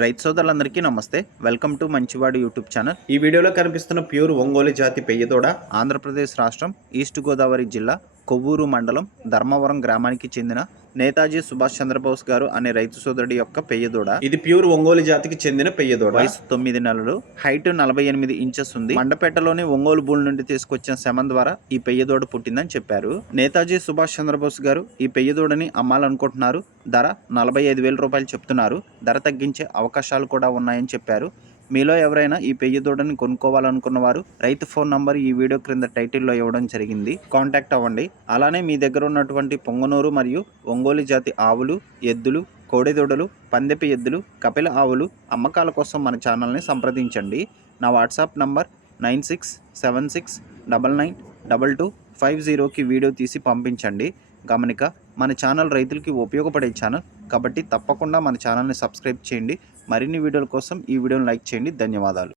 రైతు సోదరులందరికీ నమస్తే. వెల్కమ్ టు మంచివాడు యూట్యూబ్ ఛానల్. ఈ వీడియోలో కనిపిస్తున్న ప్యూర్ ఒంగోలు జాతి పెయ్యదూడ ఆంధ్రప్రదేశ్ రాష్ట్రం ఈస్ట్ గోదావరి జిల్లా కొవ్వూరు మండలం ధర్మవరం గ్రామానికి చెందిన నేతాజీ సుభాష్ చంద్రబోస్ గారు అనే రైతు సోదరుడి యొక్క పెయ్యదూడ. ఇది ప్యూర్ ఒంగోలు జాతికి చెందిన పెయ్యదూడ. వయసు 9 నెలలు, హైట్ 48 ఇంచెస్ ఉంది. మండపేటలోని ఒంగోలు బూల్ నుండి తీసుకొచ్చిన శమం ద్వారా ఈ పెయ్యదూడ పుట్టిందని చెప్పారు. నేతాజీ సుభాష్ చంద్రబోస్ గారు ఈ పెయ్యదూడని అమ్మాలనుకుంటున్నారు. ధర 45,000 రూపాయలు చెప్తున్నారు. ధర తగ్గించే అవకాశాలు కూడా ఉన్నాయని చెప్పారు. మీలో ఎవరైనా ఈ పెయ్యదూడని కొనుక్కోవాలనుకున్న వారు రైతు ఫోన్ నంబర్ ఈ వీడియో క్రింద టైటిల్లో ఇవ్వడం జరిగింది. కాంటాక్ట్ అవ్వండి. అలానే మీ దగ్గర ఉన్నటువంటి పొంగనూరు మరియు ఒంగోలు జాతి ఆవులు, ఎద్దులు, కోడెదూడలు, పందెపు ఎద్దులు, కపిల ఆవులు అమ్మకాల కోసం మన ఛానల్ని సంప్రదించండి. నా వాట్సాప్ నంబర్ 9676992250కి వీడియో తీసి పంపించండి. గమనిక, మన ఛానల్ రైతులకి ఉపయోగపడే ఛానల్ కాబట్టి తప్పకుండా మన ఛానల్ని సబ్స్క్రైబ్ చేయండి. మరిన్ని వీడియోల కోసం ఈ వీడియోని లైక్ చేయండి. ధన్యవాదాలు.